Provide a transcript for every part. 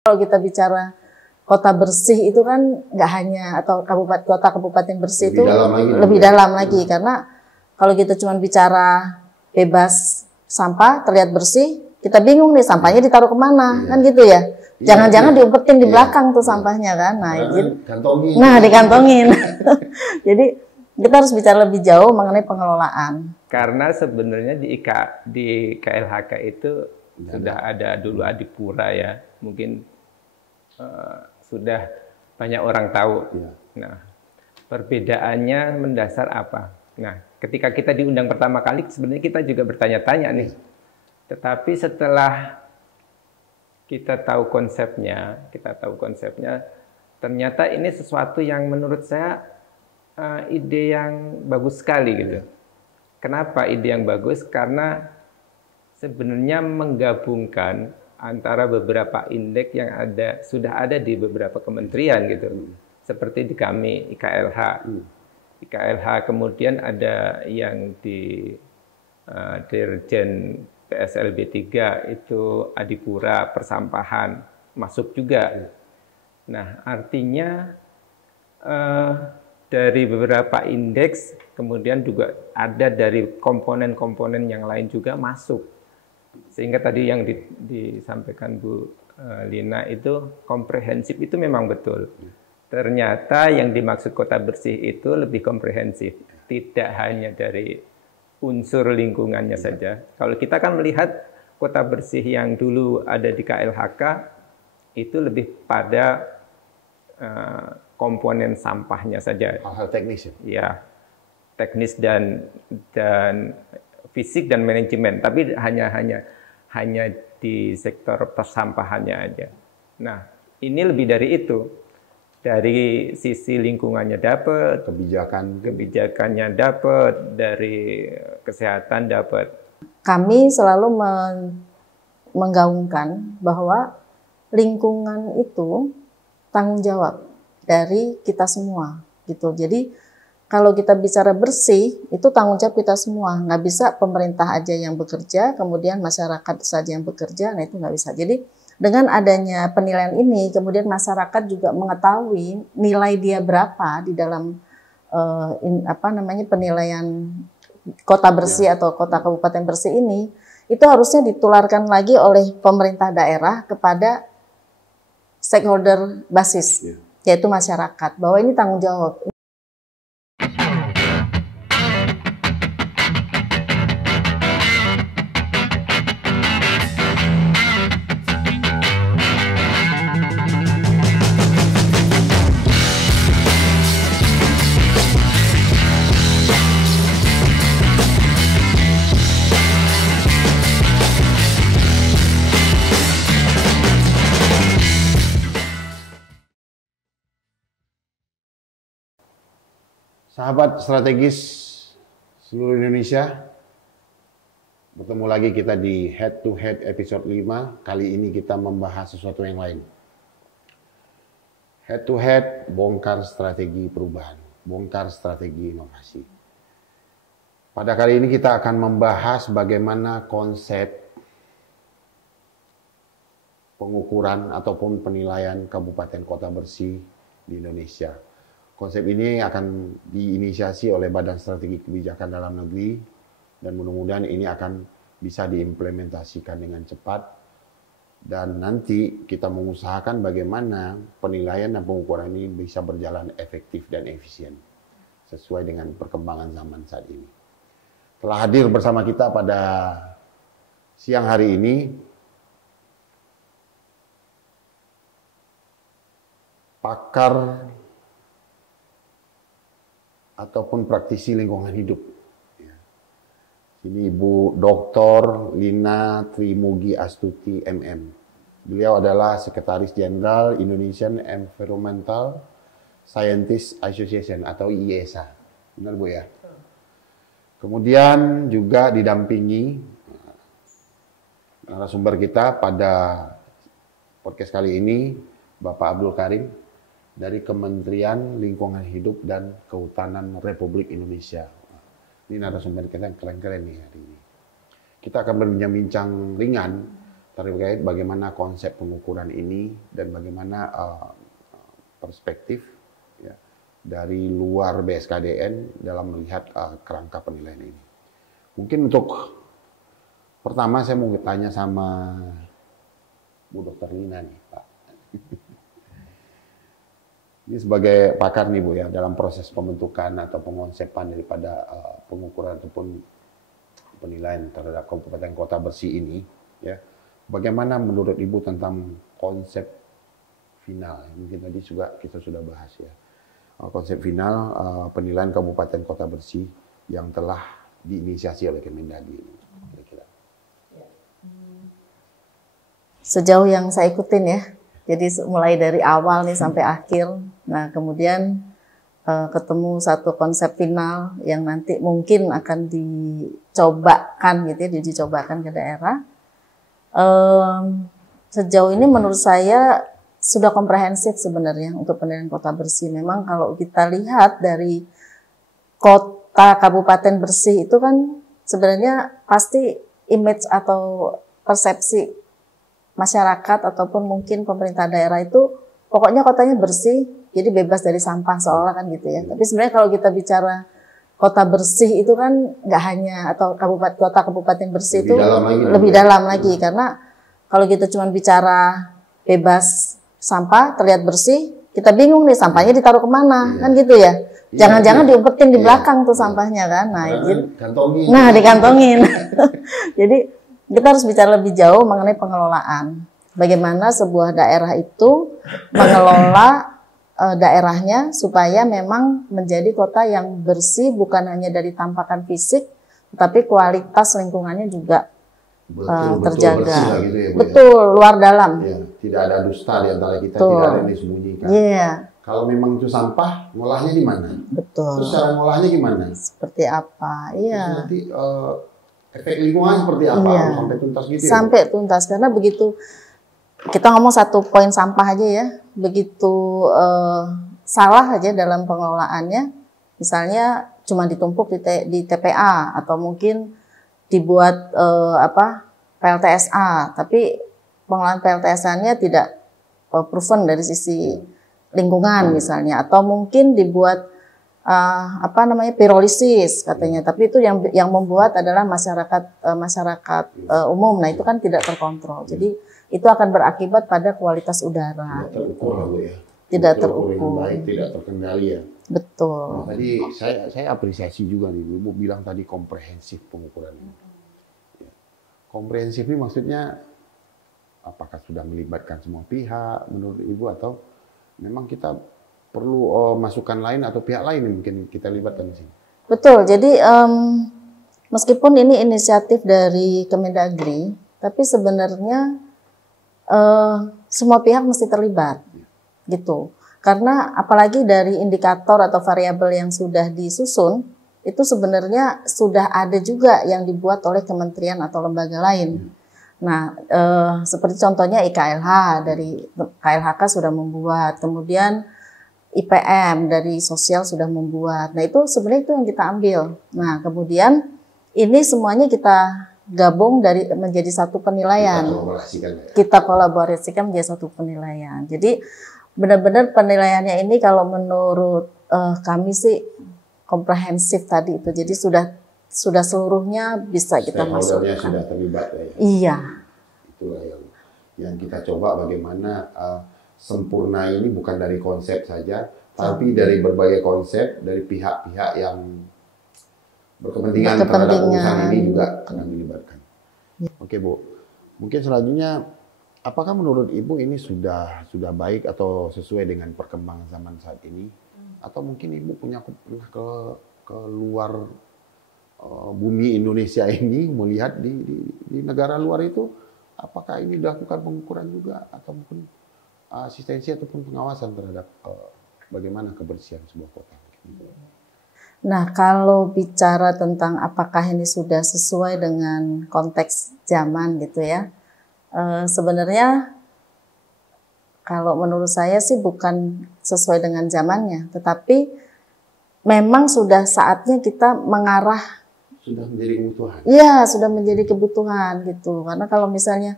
Kalau kita bicara kota bersih itu kan nggak hanya atau kota kabupaten bersih itu lebih dalam lagi karena kalau kita cuma bicara bebas sampah terlihat bersih, kita bingung nih sampahnya ditaruh kemana kan gitu ya. Jangan-jangan diumpetin di belakang tuh sampahnya kan. Nah, dikantongin. Jadi kita harus bicara lebih jauh mengenai pengelolaan. Karena sebenarnya di KLHK itu sudah ada dulu Adipura ya, mungkin sudah banyak orang tahu. Nah, perbedaannya mendasar apa? Nah, ketika kita diundang pertama kali sebenarnya kita juga bertanya-tanya nih. Tetapi setelah kita tahu konsepnya, ternyata ini sesuatu yang menurut saya ide yang bagus sekali gitu. Kenapa ide yang bagus? Karena sebenarnya menggabungkan antara beberapa indeks yang sudah ada di beberapa kementerian gitu. Seperti di kami IKLH. IKLH kemudian ada yang di Dirjen PSLB 3 itu Adipura persampahan masuk juga. Nah, artinya dari beberapa indeks kemudian juga ada dari komponen-komponen yang lain juga masuk. Sehingga tadi yang disampaikan Bu Lina itu komprehensif itu memang betul. Ternyata yang dimaksud kota bersih itu lebih komprehensif. Tidak hanya dari unsur lingkungannya saja. Kalau kita kan melihat kota bersih yang dulu ada di KLHK itu lebih pada komponen sampahnya saja. Hal-hal teknis ya? Ya, teknis dan fisik dan manajemen, tapi hanya di sektor persampahannya aja. Nah, ini lebih dari itu. Dari sisi lingkungannya dapat, kebijakannya dapat, dari kesehatan dapat. Kami selalu menggaungkan bahwa lingkungan itu tanggung jawab dari kita semua, gitu. Jadi kalau kita bicara bersih, itu tanggung jawab kita semua. Nggak bisa pemerintah aja yang bekerja, kemudian masyarakat saja yang bekerja, nah itu nggak bisa. Jadi dengan adanya penilaian ini, kemudian masyarakat juga mengetahui nilai dia berapa di dalam penilaian kota bersih atau kota kabupaten bersih ini, itu harusnya ditularkan lagi oleh pemerintah daerah kepada stakeholder basis, yaitu masyarakat, bahwa ini tanggung jawab. Sahabat strategis seluruh Indonesia, bertemu lagi kita di Head to Head episode 5. Kali ini kita membahas sesuatu yang lain. Head to Head, bongkar strategi perubahan, bongkar strategi inovasi. Pada kali ini kita akan membahas bagaimana konsep pengukuran ataupun penilaian kabupaten kota bersih di Indonesia. Konsep ini akan diinisiasi oleh Badan Strategi Kebijakan Dalam Negeri dan mudah-mudahan ini akan bisa diimplementasikan dengan cepat dan nanti kita mengusahakan bagaimana penilaian dan pengukuran ini bisa berjalan efektif dan efisien sesuai dengan perkembangan zaman saat ini. Telah hadir bersama kita pada siang hari ini pakar ataupun praktisi lingkungan hidup. Ini Ibu Dr. Lina Trimugi Astuti MM. Beliau adalah Sekretaris Jenderal Indonesian Environmental Scientists Association atau IESA. Benar Bu ya? Kemudian juga didampingi narasumber kita pada podcast kali ini, Bapak Abdul Karim, dari Kementerian Lingkungan Hidup dan Kehutanan Republik Indonesia. Ini narasumber kita yang keren-keren nih hari ini. Kita akan berbincang-bincang ringan terkait bagaimana konsep pengukuran ini dan bagaimana perspektif ya, dari luar BSKDN dalam melihat kerangka penilaian ini. Mungkin untuk pertama saya mau tanya sama Bu Dr. Lina nih, Pak. Ini sebagai pakar nih Bu ya, dalam proses pembentukan atau pengonsepan daripada pengukuran ataupun penilaian terhadap kabupaten kota bersih ini, ya, bagaimana menurut Ibu tentang konsep final? Mungkin tadi juga kita sudah bahas ya, konsep final penilaian kabupaten kota bersih yang telah diinisiasi oleh Kemendagri ini. Kira-kira. Sejauh yang saya ikutin ya, jadi mulai dari awal nih sampai akhir. Nah, kemudian ketemu satu konsep final yang nanti mungkin akan dicobakan gitu ya, dicobakan ke daerah. Sejauh ini menurut saya sudah komprehensif sebenarnya untuk penilaian kota bersih. Memang kalau kita lihat dari kota kabupaten bersih itu kan sebenarnya pasti image atau persepsi masyarakat ataupun mungkin pemerintah daerah itu pokoknya kotanya bersih, jadi bebas dari sampah seolah kan gitu ya. Tapi sebenarnya kalau kita bicara kota bersih itu kan nggak hanya atau kota kabupaten bersih itu lebih dalam lagi karena kalau kita cuma bicara bebas sampah terlihat bersih, kita bingung nih sampahnya ditaruh kemana kan gitu ya. Jangan-jangan diumpetin di belakang tuh sampahnya kan. Nah, dikantongin. Jadi kita harus bicara lebih jauh mengenai pengelolaan. Bagaimana sebuah daerah itu mengelola daerahnya supaya memang menjadi kota yang bersih bukan hanya dari tampakan fisik, tapi kualitas lingkungannya juga terjaga. Gitu ya, betul, luar dalam. Ya, tidak ada dusta di antara kita, tidak ada yang disembunyikan. Yeah. Kalau memang itu sampah, ngolahnya di mana? Betul. Terus cara ngolahnya gimana? Seperti apa? Iya. Nanti efek lingkungan seperti apa? Iya. Sampai tuntas gitu. Sampai tuntas karena begitu kita ngomong satu poin sampah aja ya, begitu salah aja dalam pengelolaannya, misalnya cuma ditumpuk di TPA atau mungkin dibuat PLTSA, tapi pengelolaan PLTSA-nya tidak proven dari sisi lingkungan misalnya, atau mungkin dibuat pirolisis katanya, tapi itu yang membuat adalah masyarakat umum. Nah, itu kan tidak terkontrol. Jadi itu akan berakibat pada kualitas udara. Tidak terukur ya. Tidak terukur. Baik, tidak terkendali ya. Betul. Nah, tadi saya apresiasi juga nih, Ibu bilang tadi komprehensif pengukuran ini. Ya. Komprehensif ini maksudnya apakah sudah melibatkan semua pihak menurut Ibu atau memang kita perlu masukan lain atau pihak lain yang mungkin kita libatkan di sini? Betul. Jadi meskipun ini inisiatif dari Kemendagri, tapi sebenarnya semua pihak mesti terlibat, gitu. Karena apalagi dari indikator atau variabel yang sudah disusun, itu sebenarnya sudah ada juga yang dibuat oleh kementerian atau lembaga lain. Nah, seperti contohnya IKLH dari KLHK sudah membuat, kemudian IPM dari sosial sudah membuat. Nah, itu sebenarnya itu yang kita ambil. Nah, kemudian ini semuanya kita gabung menjadi satu penilaian. Kita kolaborasikan menjadi satu penilaian. Jadi benar-benar penilaiannya ini kalau menurut kami sih komprehensif tadi itu. Jadi sudah seluruhnya bisa kita masukkan. Sudah terlibat ya. Iya. Itulah yang kita coba bagaimana sempurna ini bukan dari konsep saja, tapi dari berbagai konsep dari pihak-pihak yang berkepentingan terhadap urusan ini juga akan dilibatkan. Ya. Oke Bu, mungkin selanjutnya apakah menurut Ibu ini sudah baik atau sesuai dengan perkembangan zaman saat ini, atau mungkin Ibu pernah ke luar bumi Indonesia ini melihat di negara luar itu, apakah ini dilakukan pengukuran juga atau mungkin asistensi ataupun pengawasan terhadap bagaimana kebersihan sebuah kota? Nah, kalau bicara tentang apakah ini sudah sesuai dengan konteks zaman gitu ya, sebenarnya kalau menurut saya sih bukan sesuai dengan zamannya, tetapi memang sudah saatnya kita mengarah. Sudah menjadi kebutuhan. Iya, sudah menjadi kebutuhan gitu. Karena kalau misalnya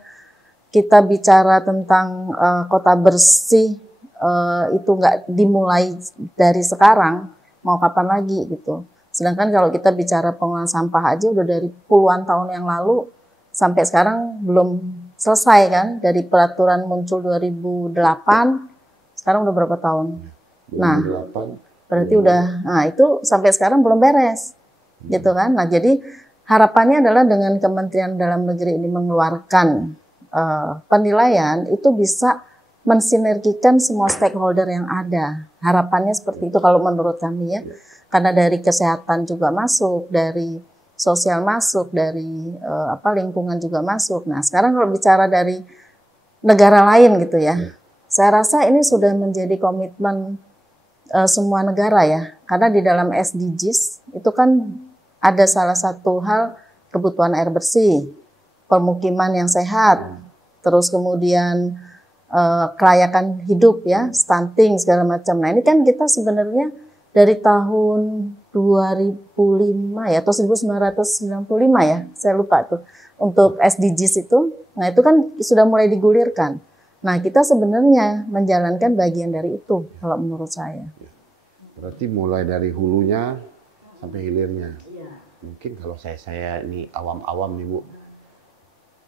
kita bicara tentang kota bersih itu nggak dimulai dari sekarang, mau kapan lagi gitu. Sedangkan kalau kita bicara pengolahan sampah aja udah dari puluhan tahun yang lalu sampai sekarang belum selesai kan, dari peraturan muncul 2008, sekarang udah berapa tahun? 2008, nah, berarti nah itu sampai sekarang belum beres, gitu kan? Nah jadi harapannya adalah dengan Kementerian Dalam Negeri ini mengeluarkan penilaian itu bisa mensinergikan semua stakeholder yang ada. Harapannya seperti itu kalau menurut kami ya. Karena dari kesehatan juga masuk, dari sosial masuk, dari lingkungan juga masuk. Nah, sekarang kalau bicara dari negara lain gitu ya. Saya rasa ini sudah menjadi komitmen semua negara ya. Karena di dalam SDGs itu kan ada salah satu hal kebutuhan air bersih, permukiman yang sehat, terus kemudian kelayakan hidup ya, stunting segala macam. Nah ini kan kita sebenarnya dari tahun 2005 ya atau 1995 ya, saya lupa tuh untuk SDGs itu. Nah itu kan sudah mulai digulirkan. Nah kita sebenarnya menjalankan bagian dari itu kalau menurut saya. Berarti mulai dari hulunya sampai hilirnya. Mungkin kalau saya ini awam-awam nih Bu,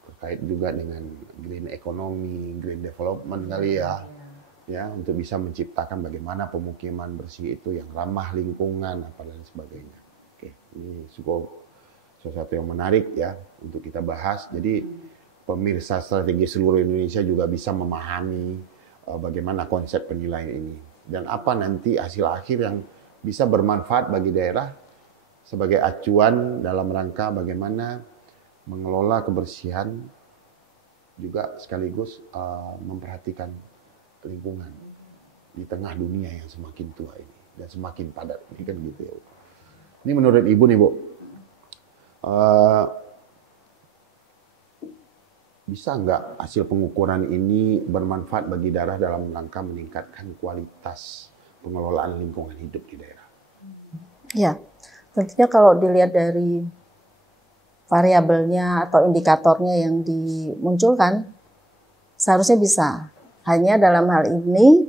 terkait juga dengan green economy, green development kali ya untuk bisa menciptakan bagaimana pemukiman bersih itu yang ramah lingkungan apa dan sebagainya. Oke, ini sesuatu yang menarik ya untuk kita bahas. Jadi pemirsa strategi seluruh Indonesia juga bisa memahami bagaimana konsep penilaian ini dan apa nanti hasil akhir yang bisa bermanfaat bagi daerah sebagai acuan dalam rangka bagaimana mengelola kebersihan juga sekaligus memperhatikan lingkungan di tengah dunia yang semakin tua ini dan semakin padat ini kan gitu ya. Ini menurut Ibu nih Bu, bisa nggak hasil pengukuran ini bermanfaat bagi daerah dalam rangka meningkatkan kualitas pengelolaan lingkungan hidup di daerah? Ya, tentunya kalau dilihat dari variabelnya atau indikatornya yang dimunculkan, seharusnya bisa. Hanya dalam hal ini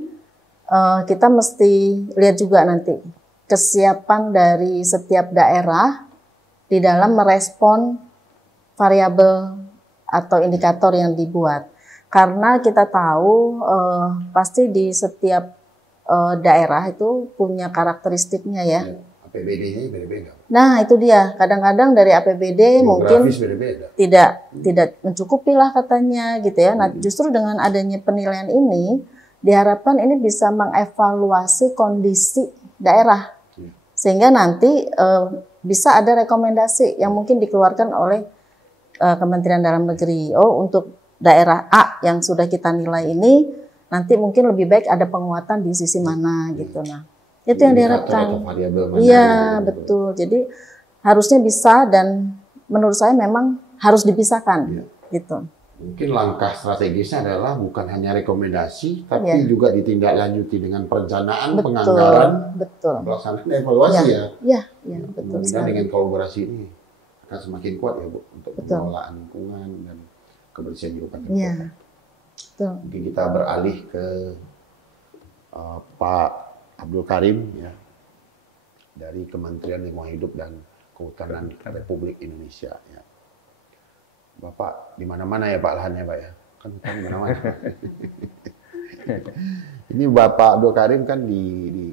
kita mesti lihat juga nanti kesiapan dari setiap daerah di dalam merespon variabel atau indikator yang dibuat. Karena kita tahu pasti di setiap daerah itu punya karakteristiknya ya. APBD-nya beda-beda. Nah itu dia, kadang-kadang dari APBD mungkin tidak mencukupi lah katanya gitu ya. Nah justru dengan adanya penilaian ini diharapkan ini bisa mengevaluasi kondisi daerah sehingga nanti bisa ada rekomendasi yang mungkin dikeluarkan oleh Kementerian Dalam Negeri. Oh untuk daerah A yang sudah kita nilai ini nanti mungkin lebih baik ada penguatan di sisi mana gitu. Nah itu yang diharapkan. Iya betul. Jadi harusnya bisa dan menurut saya memang harus dipisahkan gitu. Mungkin langkah strategisnya adalah bukan hanya rekomendasi tapi juga ditindaklanjuti dengan perencanaan, penganggaran, pelaksanaan evaluasi Iya betul. Kemudian dengan kolaborasi ini akan semakin kuat ya Bu untuk pengelolaan lingkungan dan kebersihan di kabupaten kota. Mungkin kita beralih ke Pak Abdul Karim ya dari Kementerian Lingkungan Hidup dan Kehutanan Republik Indonesia ya. Bapak di mana-mana ya Pak lahannya Pak ya. Kan di mana-mana. Ini Bapak Abdul Karim kan di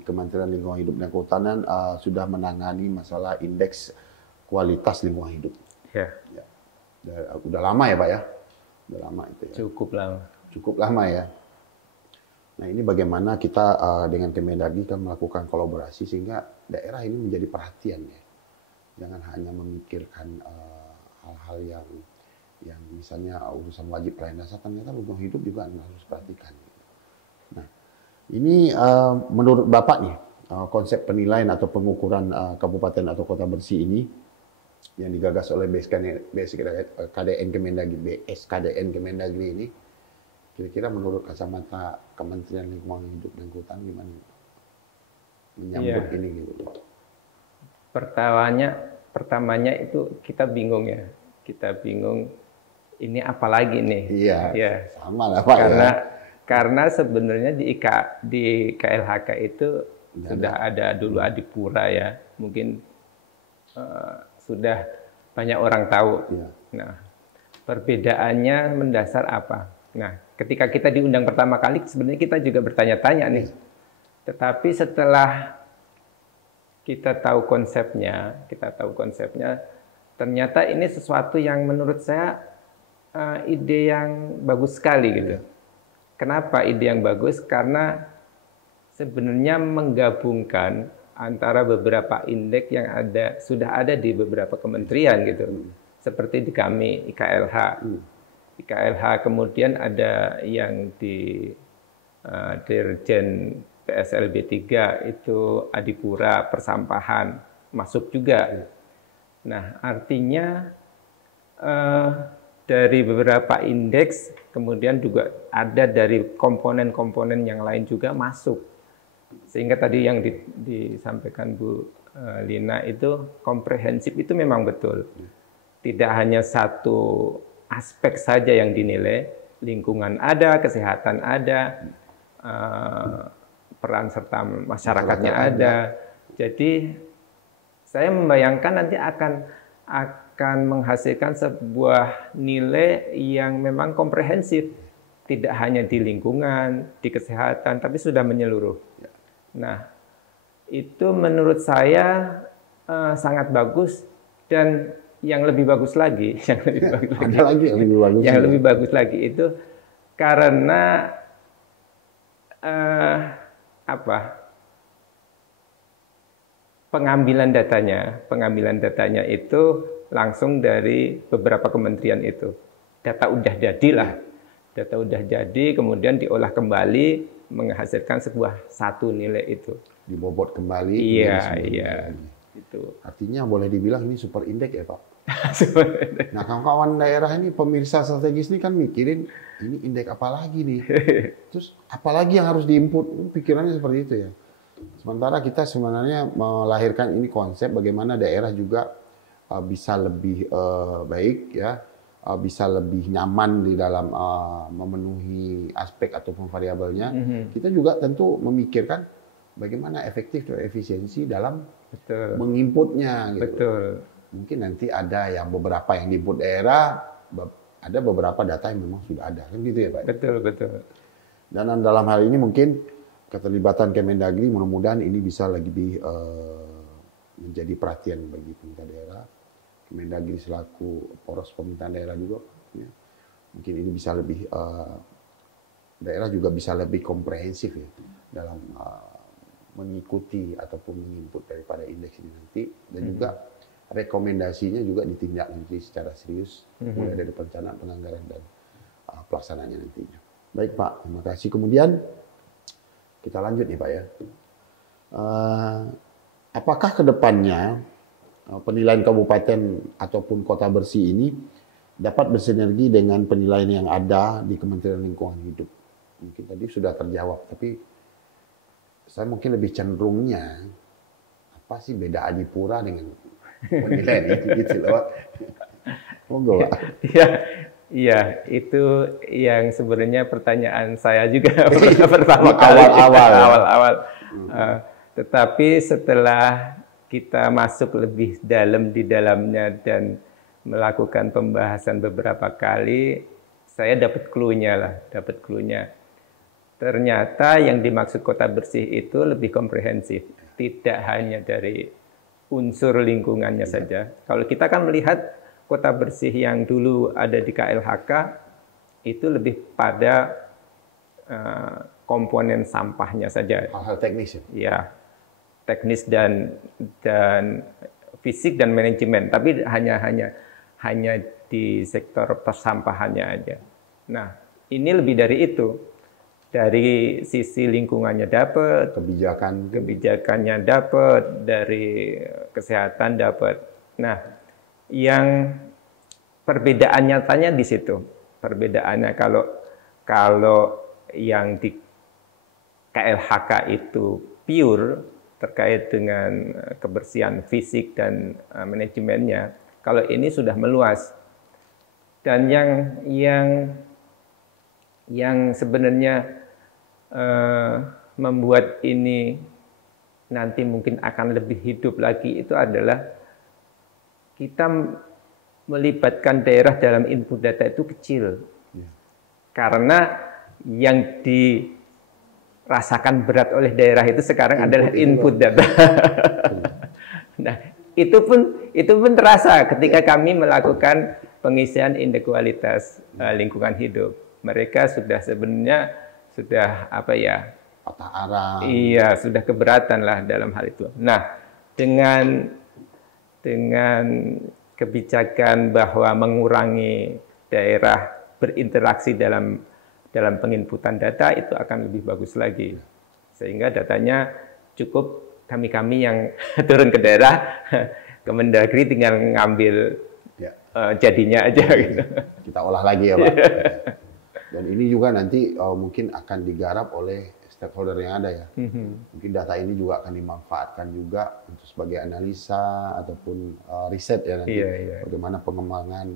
Kementerian Lingkungan Hidup dan Kehutanan sudah menangani masalah indeks kualitas lingkungan hidup. Ya. Udah lama ya Pak ya. Udah lama itu ya. Cukup lama ya. Nah ini bagaimana kita dengan Kemendagri kan melakukan kolaborasi sehingga daerah ini menjadi perhatian ya. Jangan hanya memikirkan hal-hal yang misalnya urusan wajib pelayanan dasar, ternyata lingkungan hidup juga harus perhatikan. Nah ini menurut Bapak nih konsep penilaian atau pengukuran kabupaten atau kota bersih ini yang digagas oleh BSKDN Kemendagri ini kira-kira menurut kacamata Kementerian Lingkungan Hidup dan Kehutanan gimana menyambut ini gitu? Pertamanya itu kita bingung ya. Kita bingung ini apa lagi nih? Iya, ya. Sama lah Pak. Karena sebenarnya di KLHK itu sudah ada dulu Adipura ya, mungkin sudah banyak orang tahu. Ya. Nah, perbedaannya mendasar apa? Nah, ketika kita diundang pertama kali sebenarnya kita juga bertanya-tanya nih. Tetapi setelah kita tahu konsepnya, ternyata ini sesuatu yang menurut saya ide yang bagus sekali gitu. Kenapa ide yang bagus? Karena sebenarnya menggabungkan antara beberapa indeks yang sudah ada di beberapa kementerian gitu. Seperti di kami IKLH. IKLH kemudian ada yang di Dirjen PSLB 3 itu Adipura persampahan masuk juga. Nah, artinya dari beberapa indeks, kemudian juga ada dari komponen-komponen yang lain juga masuk. Sehingga tadi yang disampaikan Bu Lina itu komprehensif itu memang betul. Tidak hanya satu aspek saja yang dinilai, lingkungan ada, kesehatan ada, peran serta masyarakatnya ada. Jadi saya membayangkan nanti akan menghasilkan sebuah nilai yang memang komprehensif, tidak hanya di lingkungan, di kesehatan, tapi sudah menyeluruh. Nah, itu menurut saya sangat bagus, dan yang lebih bagus lagi, yang lebih bagus lagi itu karena pengambilan datanya itu langsung dari beberapa kementerian itu. Data udah jadi, kemudian diolah kembali, menghasilkan satu nilai itu. Dibobot kembali. Iya. Itu. Artinya boleh dibilang ini super indeks ya Pak. Nah, kawan-kawan daerah ini, pemirsa strategis ini kan mikirin, ini indeks apa lagi nih? Terus apalagi yang harus diinput? Pikirannya seperti itu ya. Sementara kita sebenarnya melahirkan ini konsep bagaimana daerah juga bisa lebih baik ya, bisa lebih nyaman di dalam memenuhi aspek ataupun variabelnya. Kita juga tentu memikirkan bagaimana efektif dan efisiensi dalam menginputnya. Gitu. Betul. Mungkin nanti ada yang beberapa yang diinput daerah, ada beberapa data yang memang sudah ada, kan gitu ya Pak? Betul. Dan dalam hal ini mungkin keterlibatan Kemendagri mudah-mudahan ini bisa lebih menjadi perhatian bagi pemerintah daerah. Kemendagri selaku poros pemerintahan daerah juga, ya. Mungkin ini bisa lebih daerah juga bisa lebih komprehensif ya dalam mengikuti ataupun menginput daripada indeks ini nanti, dan juga rekomendasinya juga ditindaklanjuti secara serius mulai dari perencanaan, penganggaran, dan pelaksanaannya nantinya. Baik Pak, terima kasih. Kemudian kita lanjut nih Pak ya. Apakah kedepannya penilaian kabupaten ataupun kota bersih ini dapat bersinergi dengan penilaian yang ada di Kementerian Lingkungan Hidup? Mungkin tadi sudah terjawab, tapi saya mungkin lebih cenderungnya apa sih beda Adipura dengan penilaian itu gitu loh. Monggo Pak. Iya, itu yang sebenarnya pertanyaan saya juga pertama kali awal-awal. Tetapi setelah kita masuk lebih dalam di dalamnya dan melakukan pembahasan beberapa kali, saya dapat clue-nya. Ternyata yang dimaksud kota bersih itu lebih komprehensif, tidak hanya dari unsur lingkungannya saja. Kalau kita kan melihat kota bersih yang dulu ada di KLHK itu lebih pada komponen sampahnya saja. Hal-hal teknis ya? Ya, teknis dan fisik dan manajemen, tapi hanya di sektor persampahannya aja. Nah, ini lebih dari itu. Dari sisi lingkungannya dapat, kebijakannya dapat, dari kesehatan dapat. Nah, yang perbedaan nyatanya di situ. Perbedaannya kalau yang di KLHK itu pure terkait dengan kebersihan fisik dan manajemennya, kalau ini sudah meluas. Dan yang sebenarnya membuat ini nanti mungkin akan lebih hidup lagi itu adalah kita melibatkan daerah dalam input data itu kecil. Karena yang dirasakan berat oleh daerah itu sekarang adalah input data. Nah, itu pun terasa ketika kami melakukan pengisian indeks kualitas lingkungan hidup. Mereka sebenarnya sudah patah arah. Iya, sudah keberatan lah dalam hal itu. Nah, dengan kebijakan bahwa mengurangi daerah berinteraksi dalam penginputan data itu akan lebih bagus lagi. Sehingga datanya cukup kami yang turun ke daerah, Kemendagri tinggal ngambil jadinya aja gitu. Kita olah lagi ya, Pak. Dan ini juga nanti mungkin akan digarap oleh stakeholder yang ada ya. Mungkin data ini juga akan dimanfaatkan juga untuk sebagai analisa ataupun riset ya nanti. Bagaimana pengembangan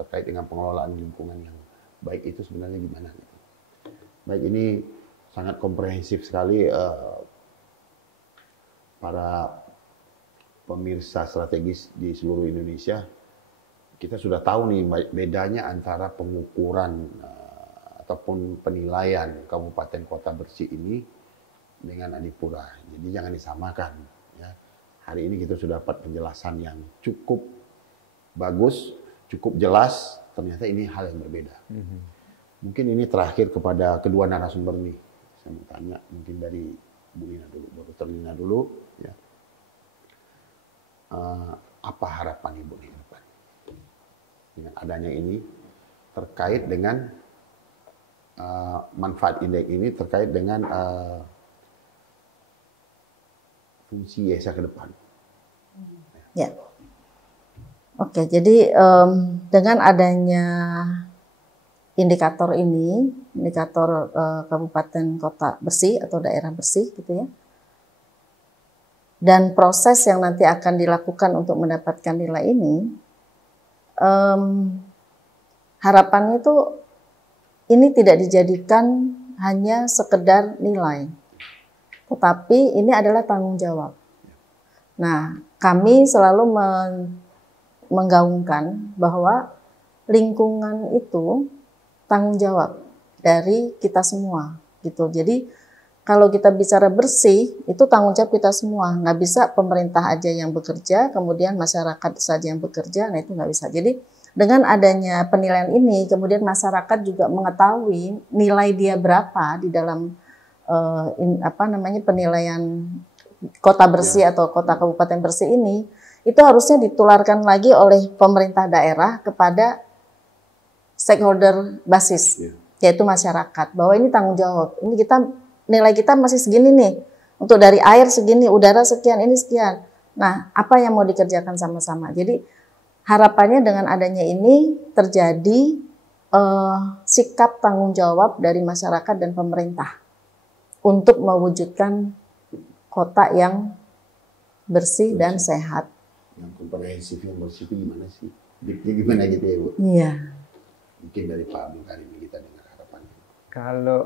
terkait dengan pengelolaan lingkungan yang baik itu sebenarnya gimana gitu. Baik, ini sangat komprehensif sekali para pemirsa strategis di seluruh Indonesia. Kita sudah tahu nih bedanya antara pengukuran ataupun penilaian kabupaten kota bersih ini dengan Adipura. Jadi jangan disamakan. Ya. Hari ini kita sudah dapat penjelasan yang cukup bagus, cukup jelas. Ternyata ini hal yang berbeda. Mungkin ini terakhir kepada kedua narasumber nih. Saya mau tanya mungkin dari Bu Lina dulu, Dr. Lina dulu. Ya. Apa harapan Ibu di depan dengan adanya ini terkait dengan manfaat indeks ini terkait dengan fungsi YESA ke depan? Ya, oke. Jadi dengan adanya indikator ini, indikator kabupaten kota bersih atau daerah bersih, gitu ya. Dan proses yang nanti akan dilakukan untuk mendapatkan nilai ini, harapannya itu ini tidak dijadikan hanya sekedar nilai, tetapi ini adalah tanggung jawab. Nah, kami selalu menggaungkan bahwa lingkungan itu tanggung jawab dari kita semua, gitu. Jadi kalau kita bicara bersih, itu tanggung jawab kita semua. Nggak bisa pemerintah aja yang bekerja, kemudian masyarakat saja yang bekerja, nah itu nggak bisa. Jadi dengan adanya penilaian ini, kemudian masyarakat juga mengetahui nilai dia berapa di dalam penilaian kota bersih atau kota kabupaten bersih ini, itu harusnya ditularkan lagi oleh pemerintah daerah kepada stakeholder basis, yaitu masyarakat, bahwa ini tanggung jawab. Ini nilai kita masih segini nih, untuk dari air segini, udara sekian, ini sekian. Nah, apa yang mau dikerjakan sama-sama? Jadi harapannya dengan adanya ini terjadi sikap tanggung jawab dari masyarakat dan pemerintah untuk mewujudkan kota yang bersih dan sehat. Yang komprehensif, yang bersih itu gimana sih? Gimana gitu ya, Bu? Iya. Mungkin dari Pak Abdul Karim kita dengar harapannya. Kalau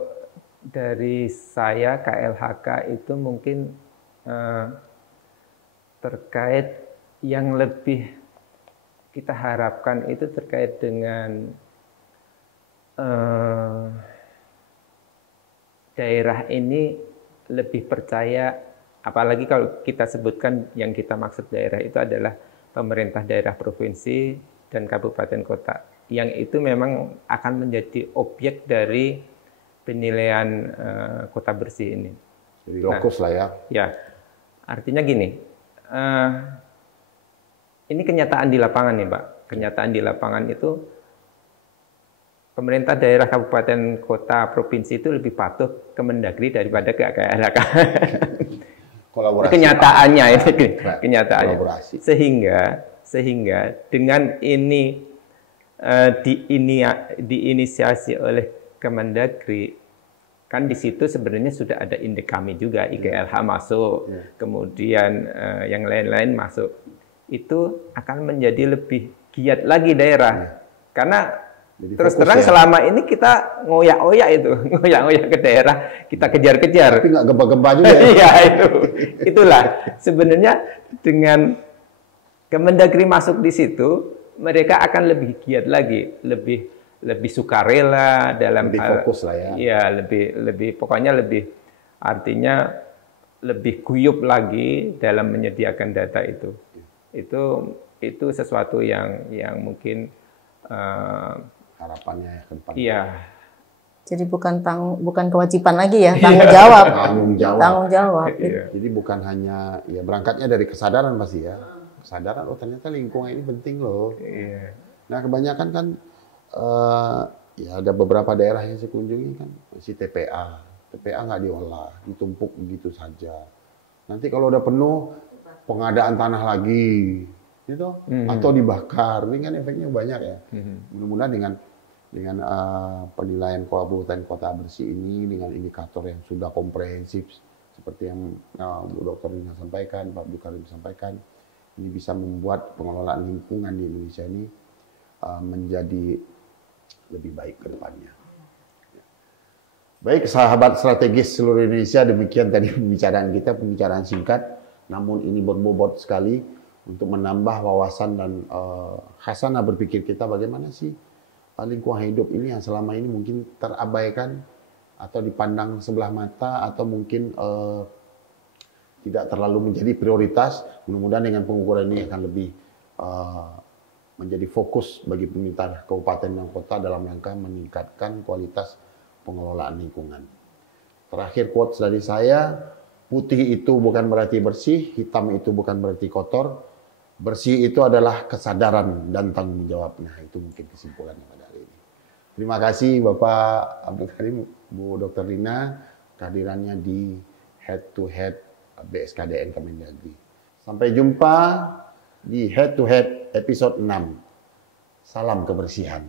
dari saya KLHK itu mungkin terkait yang lebih kita harapkan itu terkait dengan daerah ini lebih percaya, apalagi kalau kita sebutkan yang kita maksud daerah itu adalah pemerintah daerah provinsi dan kabupaten kota, yang itu memang akan menjadi objek dari penilaian kota bersih ini. Jadi lokus lah ya. Ya, artinya gini, ini kenyataan di lapangan nih Pak. Kenyataan di lapangan itu pemerintah daerah, kabupaten, kota, provinsi itu lebih patuh ke Mendagri daripada ke KLHK. Kolaborasi. Kenyataannya itu, kenyataannya. Kolaborasi. Sehingga dengan ini diinisiasi oleh Kemendagri, kan di situ sebenarnya sudah ada indeks kami juga, IGLH masuk, kemudian yang lain-lain masuk. Itu akan menjadi lebih giat lagi daerah. Karena Jadi terus fokus terang ya. selama ini kita ngoyak-ngoyak itu, ngoyak-ngoyak ke daerah, kita kejar-kejar. Tapi nggak gempa-gempa juga. Ya? Iya itulah sebenarnya dengan Kemendagri masuk di situ, mereka akan lebih giat lagi, lebih sukarela dalam Lebih hal, fokus lah ya. Iya, lebih pokoknya lebih artinya lebih guyup lagi dalam menyediakan data itu. Itu sesuatu yang mungkin Harapannya ya ke depan. iya. Jadi bukan kewajiban lagi ya, tanggung jawab. Tanggung jawab. Iya. Jadi bukan hanya ya berangkatnya dari kesadaran pasti ya. Kesadaran ternyata lingkungan ini penting loh. Iya. Nah kebanyakan kan ya ada beberapa daerah yang saya kunjungi kan masih TPA nggak diolah, ditumpuk begitu saja. Nanti kalau udah penuh pengadaan tanah lagi, gitu, atau dibakar, ini kan efeknya banyak ya. Mudah-mudahan dengan penilaian kabupaten kota bersih ini dengan indikator yang sudah komprehensif seperti yang Bu Dr. Rina sampaikan, Pak Bu Karim sampaikan, ini bisa membuat pengelolaan lingkungan di Indonesia ini menjadi lebih baik ke depannya. Baik, sahabat strategis seluruh Indonesia, demikian tadi pembicaraan singkat, namun ini berbobot sekali untuk menambah wawasan dan khasanah berpikir kita bagaimana sih lingkungan hidup ini yang selama ini mungkin terabaikan atau dipandang sebelah mata atau mungkin tidak terlalu menjadi prioritas. Mudah-mudahan dengan pengukuran ini akan lebih menjadi fokus bagi pemerintah kabupaten dan kota dalam rangka meningkatkan kualitas pengelolaan lingkungan. Terakhir quotes dari saya, putih itu bukan berarti bersih, hitam itu bukan berarti kotor, bersih itu adalah kesadaran dan tanggung jawab. Nah, itu mungkin kesimpulannya pada hari ini. Terima kasih Bapak Abdul Karim, Bu Dr. Rina, kehadirannya di Head to Head BSKDN Kemendagri. Sampai jumpa di Head to Head episode 6. Salam kebersihan.